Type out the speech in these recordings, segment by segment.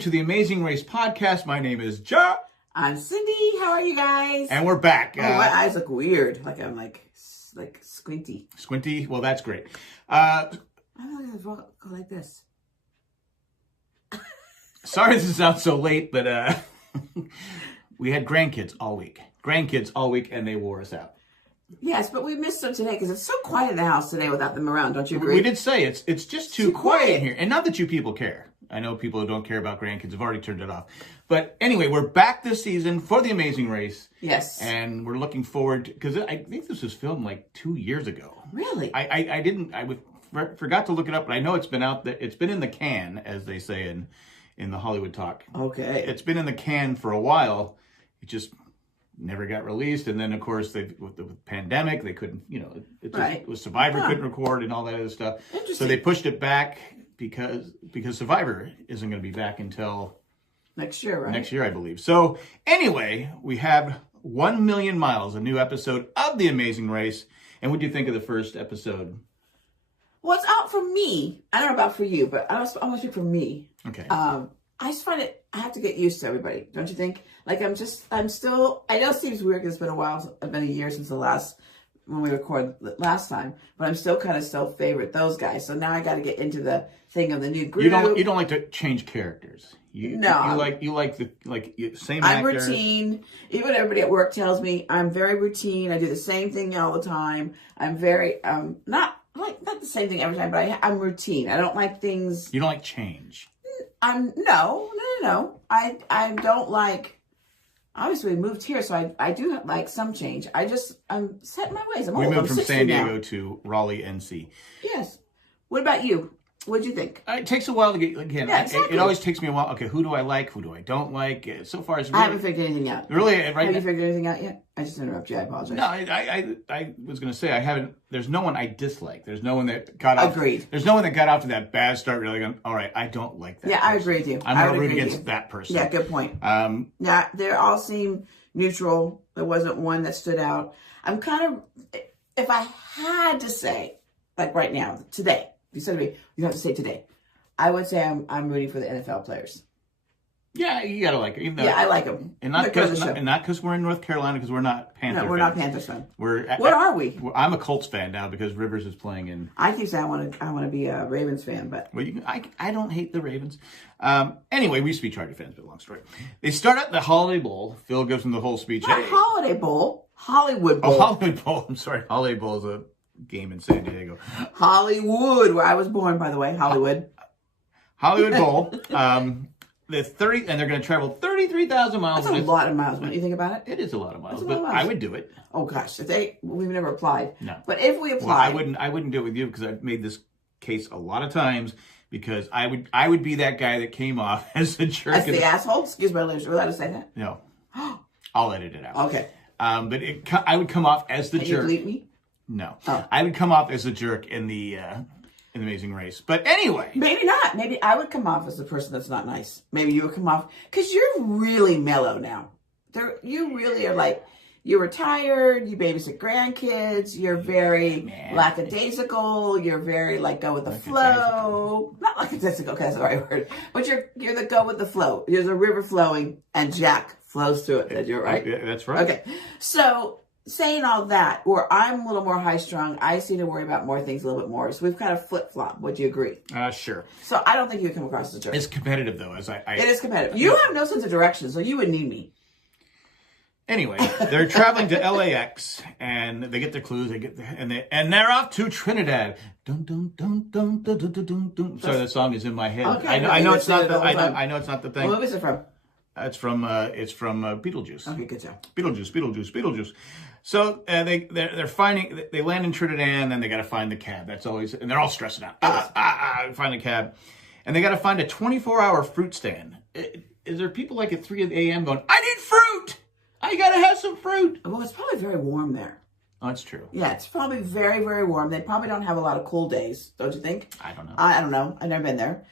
To the Amazing Race podcast. My name is Jack. I'm Cyndi. How are you guys? And we're back. Oh, my eyes look weird. Like I'm like squinty. Squinty? Well, that's great. I'm not gonna go like this. Sorry this sounds so late, but we had grandkids all week. And they wore us out. Yes, but we missed them today because it's so quiet in the house today without them around. Don't you agree? We did say it's just too quiet in here. And not that you people care. I know people who don't care about grandkids have already turned it off. But anyway, we're back this season for the Amazing Race. Yes. And we're looking forward to, because I think this was filmed like 2 years ago. Really? I forgot to look it up, but I know it's been out there. It's been in the can, as they say in the Hollywood talk. Okay. It's been in the can for a while. It just never got released. And then, of course, with the pandemic, they couldn't, it was Survivor couldn't record and all that other stuff. So they pushed it back because Survivor isn't going to be back until next year, right? Next year, I believe. So anyway, we have 1 Million Miles, a new episode of The Amazing Race. And what do you think of the first episode? Well, it's out for me. I don't know about for you, but I'm going to speak for me. Okay. I just find I have to get used to everybody. Don't you think? Like I'm still, I know it seems weird because it's been a while. It's been a year since when we recorded last time, but I'm still kind of favorite those guys. So now I got to get into the thing of the new group. You don't like to change characters. No. You like the same I'm actors. routine. Even everybody at work tells me I'm very routine. I do the same thing all the time. I'm very, not the same thing every time, but I'm routine. I don't like things. You don't like change. No. I don't like. Obviously, we moved here, so I do like some change. I'm set in my ways. We moved from San Diego to Raleigh, NC. Yes. What about you? What'd you think? It takes a while to get, again, yeah, exactly. It always takes me a while. Okay, who do I like? Who do I don't like? So far, it's really, I haven't figured anything out. Really? Right? Have you figured anything out yet? I just interrupted you. I apologize. No, I was going to say, I haven't, there's no one I dislike. There's no one that got off. Agreed. There's no one that got off to that bad start really going, all right, I don't like that person. I agree with you. I'm going to root against that person. Yeah, good point. Yeah, they all seem neutral. There wasn't one that stood out. I'm kind of, if I had to say, like right now, today, if you said to me, you have to say today, I would say I'm rooting for the NFL players. Yeah, you gotta like it. Yeah, I like them. And not because we're in North Carolina, because we're not Panthers. No, we're not Panthers fans. What are we? I'm a Colts fan now because Rivers is playing in. I keep saying I want to be a Ravens fan, but well, I don't hate the Ravens. Anyway, we used to be Charger fans, but long story. They start at the Holiday Bowl. Phil gives them the whole speech. Not Holiday Bowl, Hollywood Bowl. Oh, Hollywood Bowl. I'm sorry, Holiday Bowl is a game in San Diego. Hollywood, where I was born, by the way, Hollywood. Hollywood Bowl. They're going to travel 33,000 miles. That's a lot of miles when you think about it. It is a lot of miles, but I would do it. Oh gosh, we've never applied. No, but if we applied, I wouldn't do it with you because I've made this case a lot of times because I would be that guy that came off as a jerk. As the asshole. Excuse my language. Are we allowed to say that? No, I'll edit it out. Okay. But I would come off as the jerk. You bleep me? No, oh. I would come off as a jerk in the Amazing Race. But anyway. Maybe not. Maybe I would come off as the person that's not nice. Maybe you would come off, because you're really mellow now. You really are like, you're retired, you babysit grandkids, you're very lackadaisical, you're very like go with the flow. Not lackadaisical, because that's the right word. But you're the go with the flow. There's a river flowing and Jack flows through it. You're right? Yeah, that's right. Okay. So saying all that, where I'm a little more high-strung, I seem to worry about more things a little bit more. So we've kind of flip-flop. Would you agree? Sure. So I don't think you would come across as a jerk. It's competitive, though. It is competitive. You have no sense of direction, so you would need me. Anyway, they're traveling to LAX, and they get their clues. And they're off to Trinidad. Dun dun dun dun dun dun dun dun. Sorry, that song is in my head. Okay, I know it's not. I know it's not the thing. What movie is it from? It's from Beetlejuice. Okay, good job. Beetlejuice. So they're finding, they land in Trinidad, and then they got to find the cab. That's always, and they're all stressing out. Find the cab, and they got to find a 24-hour fruit stand. Is there people like at 3 a.m. going, I need fruit? I got to have some fruit. Well, it's probably very warm there. Oh, that's true. Yeah, it's probably very, very warm. They probably don't have a lot of cool days, don't you think? I don't know. I don't know. I've never been there.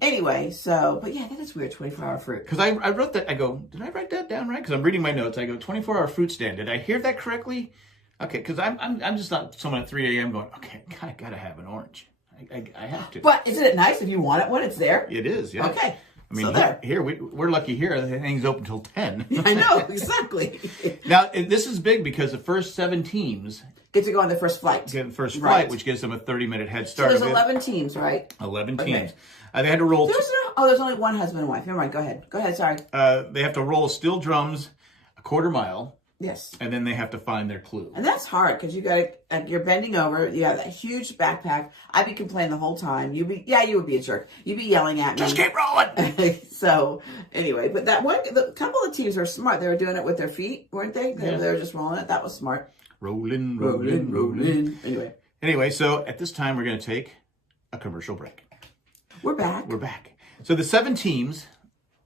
Anyway, but yeah, that is weird, 24-hour fruit. Because I wrote that, I go, did I write that down right? Because I'm reading my notes. I go, 24-hour fruit stand. Did I hear that correctly? Okay, because I'm just not someone at 3 a.m. going, okay, I gotta have an orange. I have to. But isn't it nice if you want it when it's there? It is, yeah. Okay. I mean, So there. here we're lucky here. The thing's open till 10. I know, exactly. Now, this is big because the first 7 teams Get to go on the first flight. get the first flight, Right. which gives them a 30-minute head So start. there's 11 teams, right? 11 Okay. teams. They had to roll. There's only one husband and wife. Never mind. Go ahead. Go ahead. Sorry. They have to roll steel drums a quarter mile, Yes. and then they have to find their clue. And that's hard because you got to. You're bending over. You have that huge backpack. I'd be complaining the whole time. You would be a jerk. You'd be yelling at me. Just keep rolling. So anyway, but the couple of teams are smart. They were doing it with their feet, weren't they? They were just rolling it. That was smart. Rolling. Anyway, so at this time we're going to take a commercial break. We're back. We're back. So the 7 teams,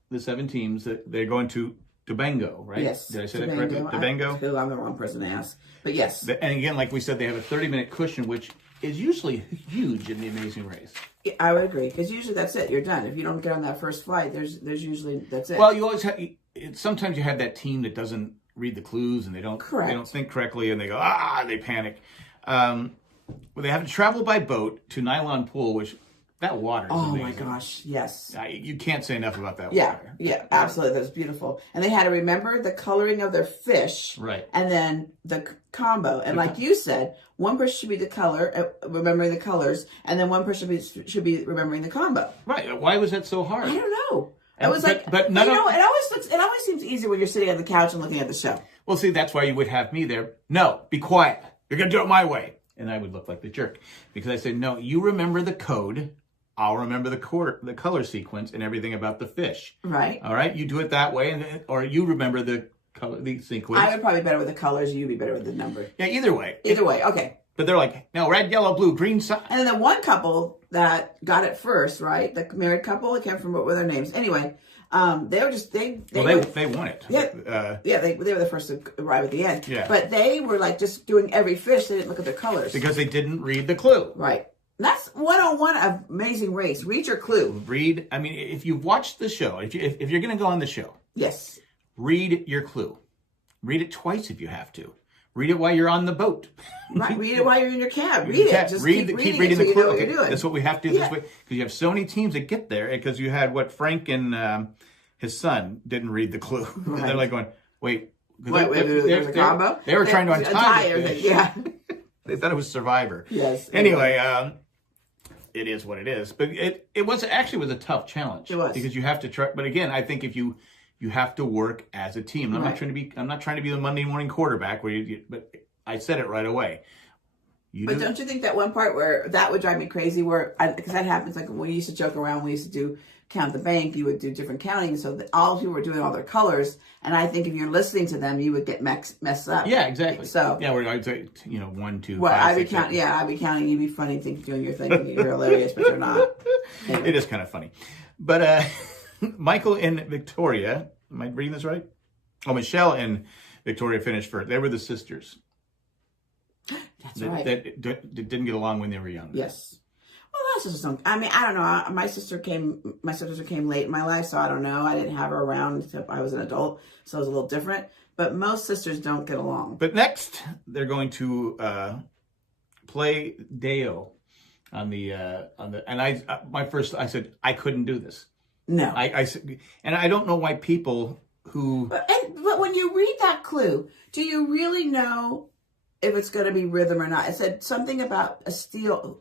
they're going to Tobango, right? Yes. Did I say that correctly? Tobango. I'm the wrong person to ask. But yes. And again, like we said, they have a 30-minute cushion, which is usually huge in the Amazing Race. Yeah, I would agree because usually that's it. You're done. If you don't get on that first flight, there's usually that's it. Well, you always have. Sometimes you have that team that doesn't read the clues and they don't think correctly and they go they panic. Well, they have to travel by boat to Nylon Pool, which that water is amazing. My gosh, yes. You can't say enough about that water. Yeah, absolutely. That's beautiful. And they had to remember the coloring of their fish. Right. And then the combo. And like you said, one person should be the color, remembering the colors, and then one person should be remembering the combo. Right. Why was that so hard? I don't know. It was but none of, it always seems easier when you're sitting on the couch and looking at the show. Well, see, that's why you would have me there. No, be quiet. You're going to do it my way. And I would look like the jerk because I said, no, you remember the code. I'll remember the color sequence and everything about the fish. Right. All right. You do it that way, or you remember the sequence. I would probably be better with the colors. You'd be better with the number. Yeah. Either way. Okay. But they're like, no, red, yellow, blue, green. And then the one couple that got it first, right? The married couple. I can't remember what were their names. Anyway, they were just they won it. Yeah. They were the first to arrive at the end. Yeah. But they were like just doing every fish. They didn't look at the colors because they didn't read the clue. Right. That's 101 of Amazing Race. Read your clue. I mean, if you've watched the show, if you're going to go on the show, yes, read your clue. Read it twice if you have to. Read it while you're on the boat. Right. Read it while you're in your cab. Read it. Just keep reading the clue. You know what you're doing. That's what we have to do this way because you have so many teams that get there. Because you had Frank and his son didn't read the clue. Right. They're like going, wait. There's a combo. They were trying to untie everything. Yeah. They thought it was Survivor. Yes. Anyway. It is what it is, but it was a tough challenge. It was because you have to try. But again, I think if you have to work as a team. I'm not trying to be the Monday morning quarterback but I said it right away. Don't you think that one part where that would drive me crazy? Because that happens like when we used to joke around. We used to do count the bank. You would do different counting, so that all people were doing all their colors. And I think if you're listening to them, you would get messed up. Yeah, exactly. So I'd say 1, 2. Well, 5, I'd be 6, counting. Yeah, I'd be counting. You'd be funny, doing your thing. You're hilarious, but you're not. Anyway. It is kind of funny, but Michael and Victoria. Am I reading this right? Oh, Michelle and Victoria finished first. They were the sisters. That's right. That didn't get along when they were young. Yes. Well, that's just something. I mean, I don't know. My sister came late in my life, so I don't know. I didn't have her around until I was an adult, so it was a little different. But most sisters don't get along. But next, they're going to play Deo on the and I said I couldn't do this. No. I said, and I don't know why people who. But when you read that clue, do you really know if it's going to be rhythm or not? It said something about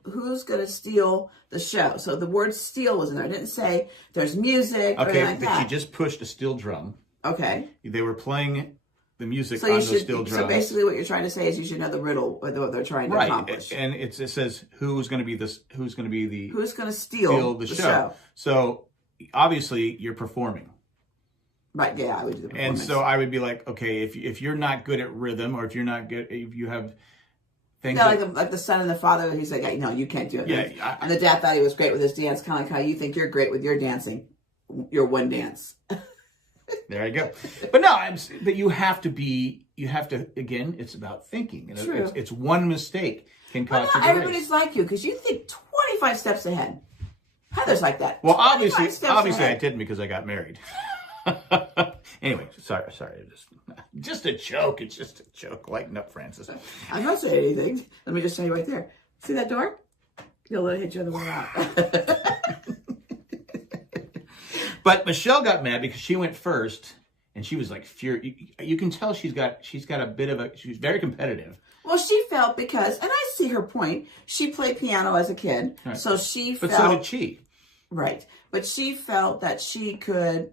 who's going to steal the show. So the word steal was in there. It didn't say there's music or anything like that. She just pushed a steel drum. Okay. They were playing the music on the steel drum. So basically what you're trying to say is you should know the riddle or what they're trying to accomplish. And it says who's going to steal the show. So obviously you're performing. Right, yeah, I would do the performance. And so I would be like, okay, if you're not good at rhythm, or if you have things like the son and the father, he's like, no, you can't do it. Yeah, and the dad thought he was great with his dance, kind of like how you think you're great with your dancing. Your one dance. There you go. But no, but you have to again, it's about thinking. True. It's one mistake can cost you the everybody's race. like you because you think 25 steps ahead. Heather's like that. Well, obviously I didn't because I got married. Anyway, sorry. Just a joke. It's just a joke. Lighten up, Francis. I'm not saying anything. Let me just tell you right there. See that door? You'll let it hit you on the way out. But Michelle got mad because she went first, and she was like furious. You can tell she's got a bit of a. She's very competitive. Well, she felt because, and I see her point. She played piano as a kid, Right. so she felt. But so did she. Right, but she felt that she could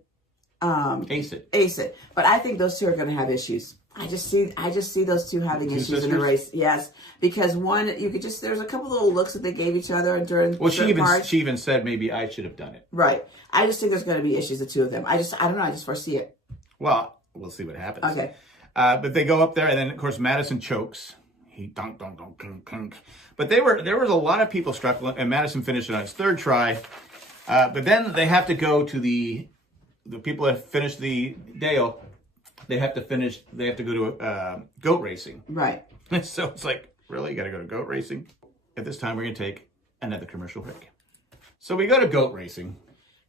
Ace it. Ace it. But I think those two are going to have issues. I just see those two having issues in the race. Yes, because one, you could just, there's a couple little looks that they gave each other during. Well, she even said maybe I should have done it. Right. I just think there's going to be issues, the two of them. I don't know. I just foresee it. Well, we'll see what happens. Okay. But they go up there, and then of course Madison chokes. He dunk. But there was a lot of people struggling, and Madison finished it on his third try. But then they have to go to the people that finished the Dale. They have to go to goat racing. Right. So it's like, really? You got to go to goat racing? At this time, we're going to take another commercial break. So we go to goat racing.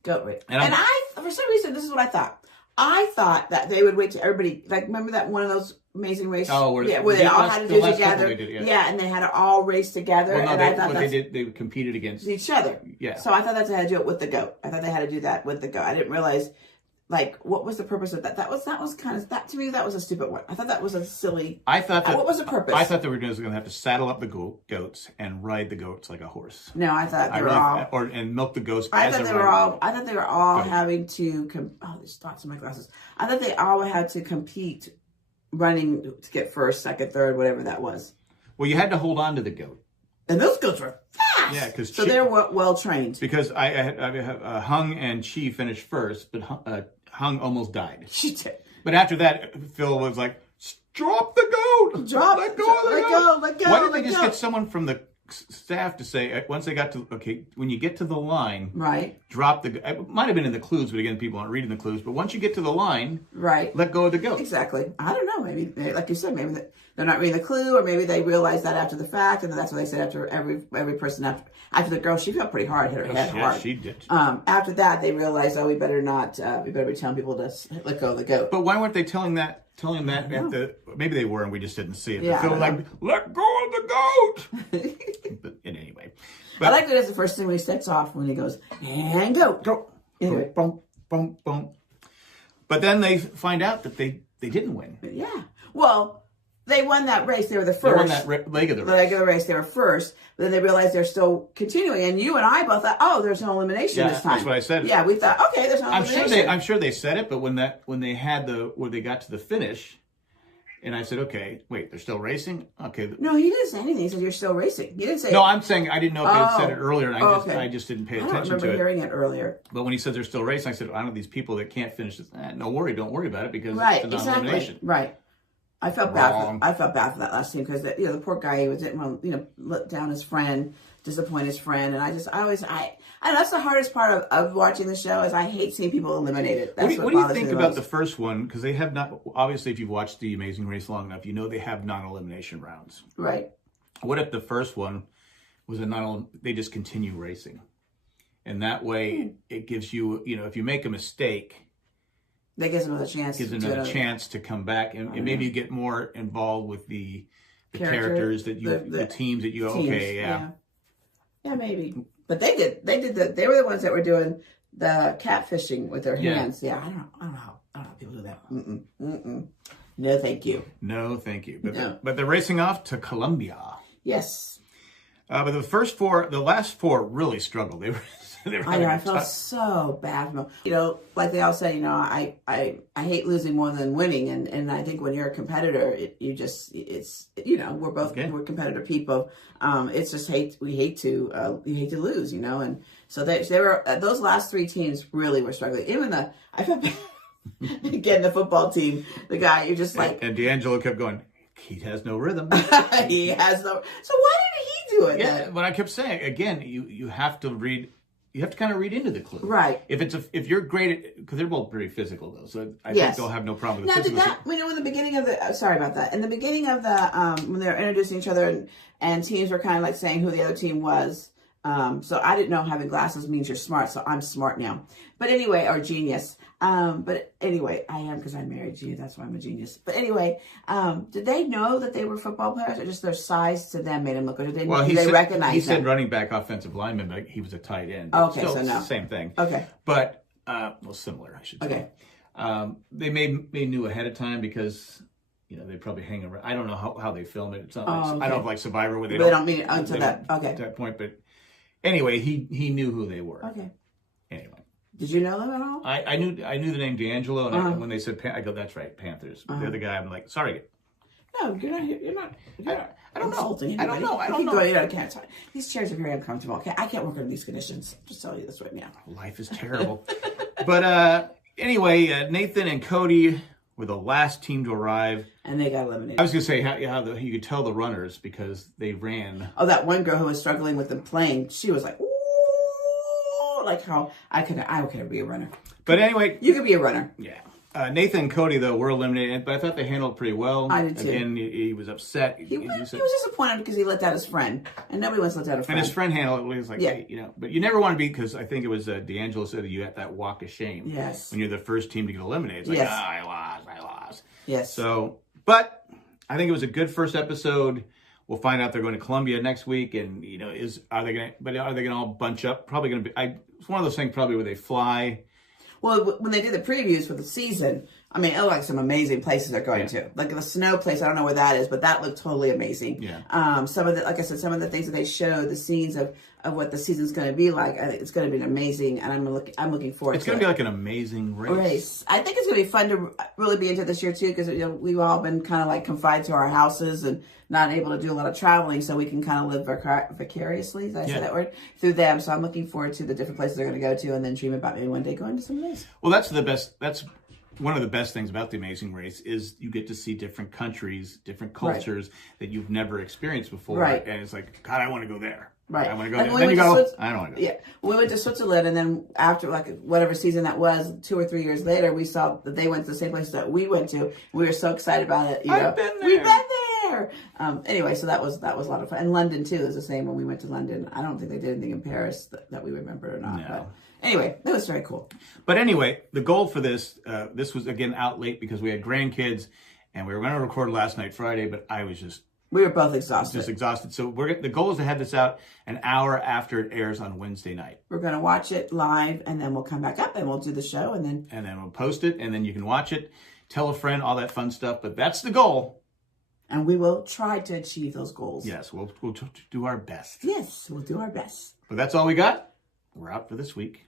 Goat racing. And I, for some reason, this is what I thought. I thought that they would wait till everybody, like, remember that one of those amazing races? Oh, where they all had to do together. Yeah, and they had to all race together. Well, no, and I thought they competed against each other. Yeah. So I thought that they had to do it with the goat. I thought they had to do that with the goat. I didn't realize, like, what was the purpose of that? That was kind of, that to me, that was a stupid one. I thought that was a silly. What was the purpose? I thought they were going to have to saddle up the goats and ride the goats like a horse. No, I thought they were all and milk the goats. I thought they were all having to. There's dots in my glasses. I thought they all had to compete, running to get first, second, third, whatever that was. Well, you had to hold on to the goat. And those goats were fast. Yeah, because they're well trained. Because I had Hung and Chi finished first, but Hung almost died. She did. But after that, Phil was like, "Drop the goat! Let go! Why didn't they just get someone from the staff to say once they got to when you get to the line, right? Drop the. It might have been in the clues, but again, people aren't reading the clues. But once you get to the line, right, let go of the goat. Exactly. I don't know. Maybe like you said, maybe they're not reading the clue, or maybe they realized that after the fact, and that's what they said after every person after the girl. She felt pretty hard, hit her head hard. She did. After that, they realized, we better not. We better be telling people to let go of the goat. But why weren't they telling that at the? Maybe they were, and we just didn't see it. Yeah, Phil was like, let go of the goat. But anyway, I like that as the first thing when he steps off when he goes and go. Anyway, boom, boom, boom. But then they find out that they didn't win. Yeah. Well, they won that race. They were the first. They won that leg of the race. The leg of the race. They were first. But then they realized they're still continuing. And you and I both thought, there's no elimination this time. That's what I said. Yeah, we thought, okay, there's no elimination. I'm sure they said it, but when they got to the finish, and I said, okay, wait, they're still racing? Okay. No, he didn't say anything. He said, you're still racing. He didn't say. No, I'm saying I didn't know if they had said it earlier, and I just didn't pay attention to it. I don't remember hearing it earlier. But when he said they're still racing, I said, I don't know these people that can't finish this. Don't worry about it because right, it's a non-elimination. Exactly. Right. I felt bad. I felt bad for that last team because the poor guy, he didn't want to let down his friend, disappoint his friend, and I know that's the hardest part of watching the show is I hate seeing people eliminated. That's what do you think about the first one? Because they have not. Obviously, if you've watched The Amazing Race long enough, you know they have non-elimination rounds. Right. What if the first one was they just continue racing, and that way it gives you if you make a mistake. That gives them another chance. Gives them another chance to come back, and maybe you get more involved with the characters that the teams that you yeah, maybe. But they did. They were the ones that were doing the catfishing with their hands. Yeah, I don't know how people do that. No, thank you. No, thank you. But they're racing off to Colombia. Yes. But the last four really struggled. I felt so bad. Like they all say, I hate losing more than winning, and I think when you're a competitor, we're competitive people. It's just we hate to lose, and so they were those last three teams really were struggling. Even I felt bad. Again, the football team, the guy you're just like, and D'Angelo kept going. He has no rhythm. He has no. So why did he do it? Yeah, but I kept saying again, you have to read. You have to kind of read into the clue, right? If you're great because they're both very physical though, so I think they'll have no problem with physical. In the beginning of the sorry about that. In the beginning of the when they were introducing each other and teams were kind of like saying who the other team was. So I didn't know having glasses means you're smart, so I'm smart now. But anyway, or genius. But anyway, I am because I married you. That's why I'm a genius. But anyway, did they know that they were football players, or just their size to them made them look good? Did they recognize? He said running back, offensive lineman, but he was a tight end. Okay, so no, same thing. Okay, but Well, similar, I should say. Okay. They knew ahead of time because, they probably hang around. I don't know how they film it. It's not like, okay. I don't know if like Survivor where they don't mean it until that. Okay. To that point, but anyway, he knew who they were. Okay. Anyway. Did you know them at all? I knew the name D'Angelo, and when they said, I go, that's right, Panthers. They're the guy. I'm like, sorry. No, you're not. I don't know. Anybody. I don't know. Going, I can't talk. These chairs are very uncomfortable. Okay, I can't work under these conditions. Just tell you this right now. Life is terrible. But anyway, Nathan and Cody were the last team to arrive. And they got eliminated. I was going to say how you could tell the runners because they ran. Oh, that one girl who was struggling with the plane, she was like, ooh, like how I could be a runner. But anyway. You could be a runner. Yeah. Nathan and Cody, though, were eliminated, but I thought they handled it pretty well. I did too. Again, he was upset. He was disappointed because he let down his friend, and nobody wants to let down a friend. And his friend handled it. He was like, yeah. Hey, but you never want to be, because I think it was D'Angelo said that you had that walk of shame. Yes. When you're the first team to get eliminated. It's like, yes. I lost. Yes. So, but I think it was a good first episode. We'll find out they're going to Colombia next week, and are they going to all bunch up? Probably going to be. It's one of those things probably where they fly. Well, when they did the previews for the season, I mean, it looked like some amazing places they're going to. Like the snow place, I don't know where that is, but that looked totally amazing. Yeah. Some of the, like I said, some of the things that they showed, the scenes of what the season's going to be like, I think it's going to be amazing, and I'm looking forward to it. It's going to be like an amazing race. I think it's going to be fun to really be into this year too, because we've all been kind of like confined to our houses and not able to do a lot of traveling, so we can kind of live vicariously, did I say that word, through them. So I'm looking forward to the different places they're going to go to, and then dream about maybe one day going to some of those. Well, that's one of the best things about the Amazing Race is you get to see different countries, different cultures that you've never experienced before. Right. And it's like, God, I want to go there. Right. I want to go like there. Then you go, I don't want to go. Yeah. We went to Switzerland, and then after like whatever season that was, 2 or 3 years later, we saw that they went to the same places that we went to. We were so excited about it. I've been there. We've been there. Anyway, so that was a lot of fun. And London too is the same. When we went to London, I don't think they did anything in Paris that we remembered or not. No. But anyway, that was very cool. But anyway, the goal for this was again out late because we had grandkids, and we were going to record last night, Friday, but I was we were both exhausted. So the goal is to have this out an hour after it airs on Wednesday night. We're going to watch it live, and then we'll come back up and we'll do the show, and then we'll post it, and then you can watch it, tell a friend, all that fun stuff. But that's the goal. And we will try to achieve those goals. Yes, we'll do our best. Yes, we'll do our best. But that's all we got. We're out for this week.